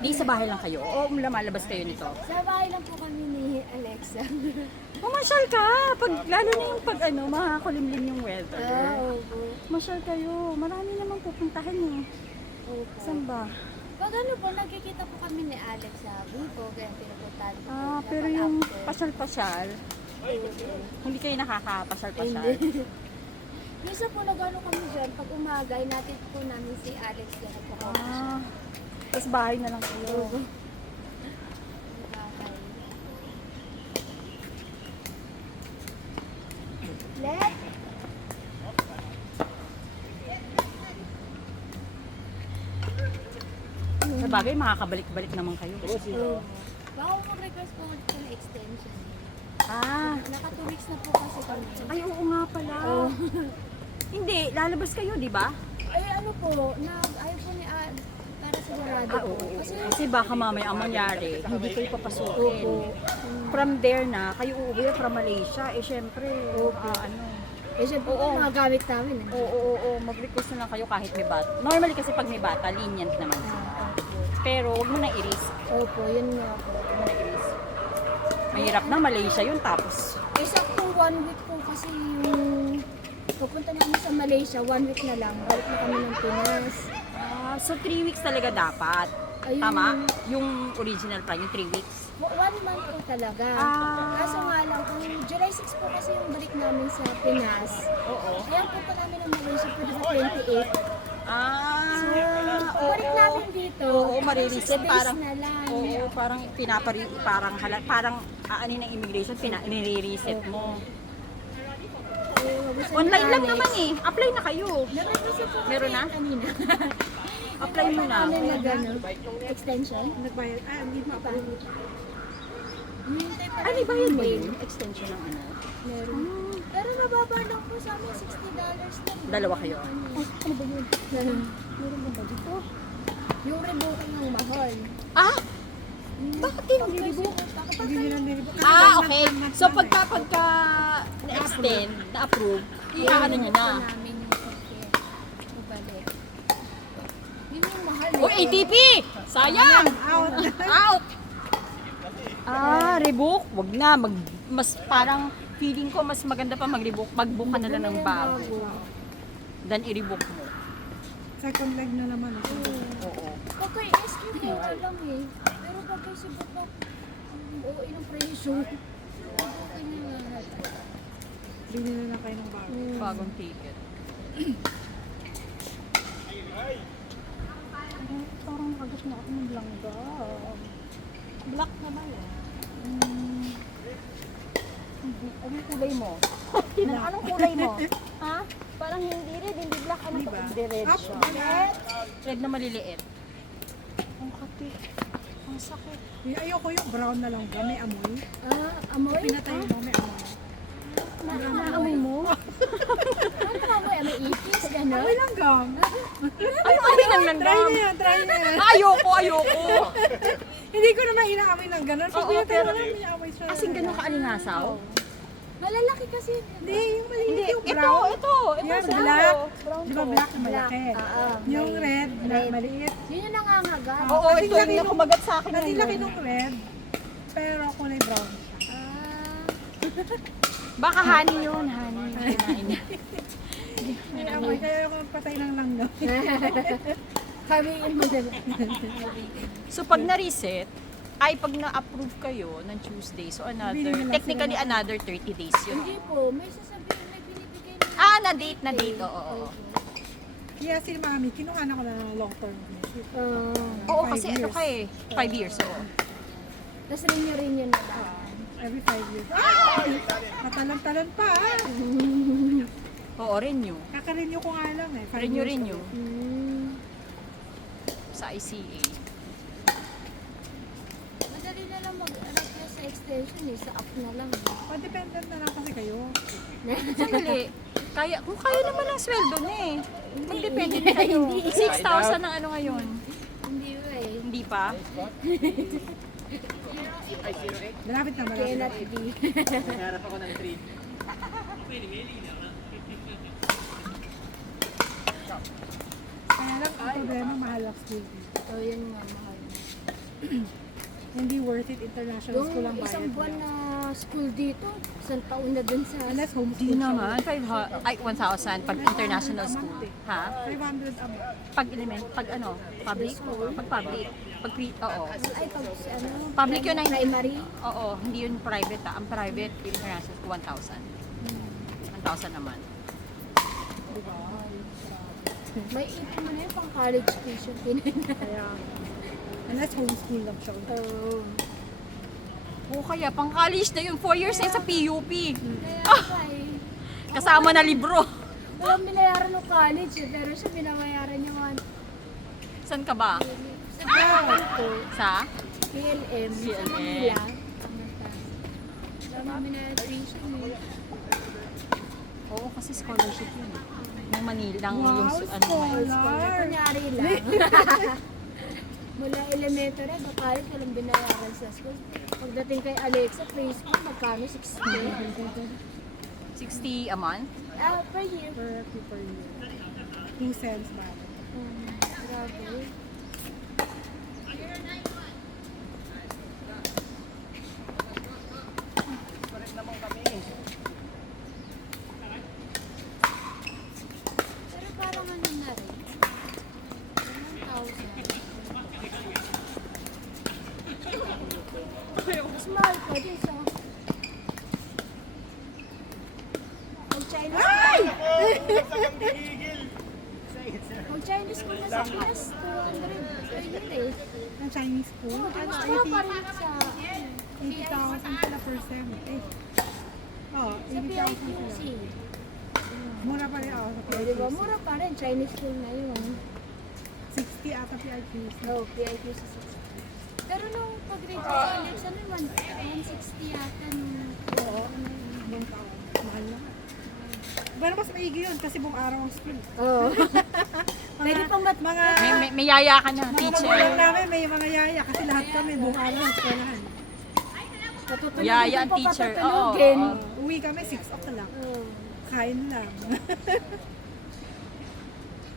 Di sa bahay lang kayo? O lumalabas kayo nito? Sa bahay lang po kami ni Alexa. Pumasyal ka! Lalo na yung pag makakulimlim yung weather. Opo. Masyal kayo. Marami naman pupuntahan eh. Opo. Saan ba? Pag ano po, nagkikita po kami ni Alex sa Vivo, kaya pinupuntahan ko. Pero Kapag yung after. pasyal-pasyal, hindi kayo nakakapasyal-pasyal. Hindi. Minsan po nag-ano kami dyan, pag umaga, natin po namin si Alex dyan po kami. Tapos bahay na lang kayo. Let! Sa bagay, makakabalik-balik naman kayo. Baka po request po ulit ng extension. Naka 2 weeks na po kasi kami. Ay, oo nga pala. Hindi, lalabas kayo, di ba? Ay, ano po, ayaw po ni para sigurado po. Oo. Kasi, Kasi baka mamaya ang mangyari, hindi kayo papasukin. Opo. From there na, kayo uuwi from Malaysia, eh syempre, syempre po, mga gamit namin. Oo, mag-request na lang kayo kahit may bata. Normally kasi pag may bata, lenient naman sila. Pero huwag mo na i-risk. Opo, yun nga po. Huwag mo na i-risk. Mahirap na, Malaysia yun, tapos Sakto 1 week po kasi yung pupunta namin sa Malaysia, 1 week na lang. Balik na kami ng Pinas. so 3 weeks talaga dapat. Ayun. Tama? Yung original plan, yung 3 weeks. 1 month po talaga. Kaso nga lang, kung July 6 po kasi yung balik namin sa Pinas. Oo. Kaya punta namin ng Malaysia po sa 28. Balik namin dito. Oo, marireset. 6 days Parang, na lang. oo, parang aanin ng immigration, nire-reset mo. Online lang naman eh. Apply na kayo. Meron na? Kanina. Apply mo na. Ano na gano'n? Extension? Nagbayad. Hindi Di ba? Ay, may bayad ba yun? Extension ng ano? Meron. Pero mababa lang po sa amin, $60 na. Dalawa kayo? Ano ba yun? Meron ba dito? Yung revoking ng mahal. Bakit hindi rebook? Hindi nila nilibok. Okay. So pagka na-extend, na-approve, i-ano nyo na. namin yung ticket. Ibalik. Yun yung mahal. O, ATP! Sayang! Out. Out! Rebook? Wag na. Mas parang feeling ko mas maganda pa mag-rebook. Mag-book ka na lang ng bago. Then i-rebook mo. Second leg na naman. Oo. Pag kay SQ, okay lang eh. Pero pag kay Cebu pa, oo, ilang presyo. Okay na nga. Bili na lang kayo ng bago. Bagong ticket. Parang nakagas na ako ng langga. Black naman eh. Anong kulay mo? Anong kulay mo? Ha? Parang hindi red, hindi black. Ano Diba? Hindi red Up, siya. red. Red na maliliit. Ang kati. Ang sakit. Ayoko yung brown na lang. May amoy. Amoy? Pinatay mo, may amoy. Naamoy mo? Ano amoy? Amoy ipis? Gano'n? Amoy lang gam. Ano amoy ng Try langgam? na yan, try na yan. Ayoko. Hindi ko naman inaamoy ng gano'n. Pag Oo, pinatay pero mo lang, may amoy siya. Kasing ganun kaalingasaw? Malalaki kasi. Hindi, yung maliit yung Ito, brown. ito. Yan, sa black. brown Di ba to. black na malaki? Yung may- red na maliit. Yun yung nangangagat. Oo, ito yung nakumagat sa akin Kasi laki ngayon. nung red, pero kulay brown. Baka honey yun, honey. May amoy, kaya ako patay ng langgam. Kami yung madala. So pag na-reset, ay pag na-approve kayo ng Tuesday, so Bili na lang technically another 30 days yun. Hindi po, may sasabihin, may binibigay na. Na date, oo. Kaya si Mami, kinuha na ko na ng long term. Oo, 5 kasi ito years. ka eh, 5 years, oo. Tapos rin yun na lang. Every 5 years. Ay! Matalan-talan pa ah! Oo, renew. Kaka-renew ko nga lang eh. 5 Renew, years renew. old. Sa ICA. Madali na lang mag-request sa extension eh, sa app na lang. O, dependent na lang kasi kayo. Sandali. Kung kaya naman ang sweldo na eh. Magdepende na kayo. 6,000 ang ano ngayon. Hindi ba eh. Hindi pa? Malapit na, malapit na. Cannot be. Harap ako ng 3. Kaya lang, ang problema, mahal ang school. So yun nga, mahal. Hindi worth it, international Yung school ang bayad isang buwan niya. na school dito, isang taon na dun sa... Unless homeschool Di siya. naman, 1,000 pag international school. Ha? 500 a month. Pag pag ano, public? Pag public. Pag oo. Ay, pag ano... Public yun ay primary. Oo, hindi yun private Ang private, yung international school, 1,000. 1,000 naman. May ipon mo na yun pang college tuition. Kaya, unless homeschool lang siya. Oo. O kaya, pang college na yun, 4 years na yun sa PUP. Kaya pa eh. Kasama na libro. Walang binayaran ng college eh, pero siya binabayaran niya mga San ka ba? sa PLM ko. Sa? PLM. Sa PLM. Manila. Sa Manila tuition eh. Oo, kasi scholarship yun. Ng Manila, ng Wow, yung scholar. Kunyari lang. Mula elementary hanggang college, walang binayaran sa school. Pagdating kay Alexa, preschool, magkano? 60? 60 a month? Per year. Per year. 2 cents ba? Grabe. Pero parang ano na rin. 1,000. Mas mahal pa din sa... Pag Chinese Pag Chinese school na sa Pinas, 200 per year eh. Ang Chinese school? Oo, Ano, mas mura pa rin sa... 80,000 pala per sem. Oh, Sa 80,000 PIQC. pala. Mura pa rin ako sa O, diba? Mura pa rin. Chinese school na yun. 60 ata PIQC. No, PIQC 60. Pero nung pag-grade sa college, ano naman, 160 yata nung... Oo. Buong taon. Mahal na. Pero mas maigi yun kasi buong araw ang school. Oo. Pwede pang Mga May yaya ka na, mga teacher. magulang namin may mga yaya kasi lahat kami buong araw ang eskwelahan. Patutulogin Yaya pa ang teacher. Oo, patutulogin. oo. Uwi kami 6 o'clock. Oo. Kain lang.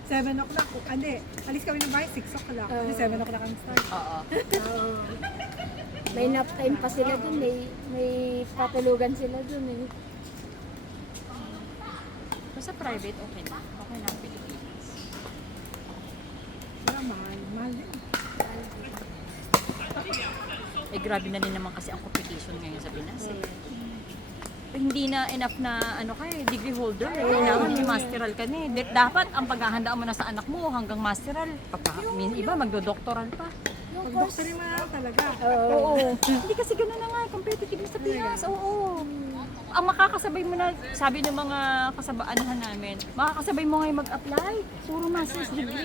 7 o'clock. Hindi. Alis kami ng bahay 6 o'clock. Kasi 7 o'clock ang start. Oo. Oo. May nap time pa sila dun eh. May patulugan sila dun eh. Basta private, okay na. Okay na ang Pilipinas. Kaya mahal. Mahal din. Eh, grabe na din naman kasi ang competition ngayon sa Pinas eh. Hindi na enough na ano degree holder. Kailangan may masteral ka na eh. Dapat ang paghahandaan mo na sa anak mo hanggang masteral. Iba magdo-doctoral pa. Yung Pag course, doctor mo na talaga. oo. Hindi kasi gano'n na nga, competitive na sa Pinas. Oo. Ang makakasabay mo na, sabi ng mga kasabaanan namin, makakasabay mo ngayon mag-apply. Puro master's degree.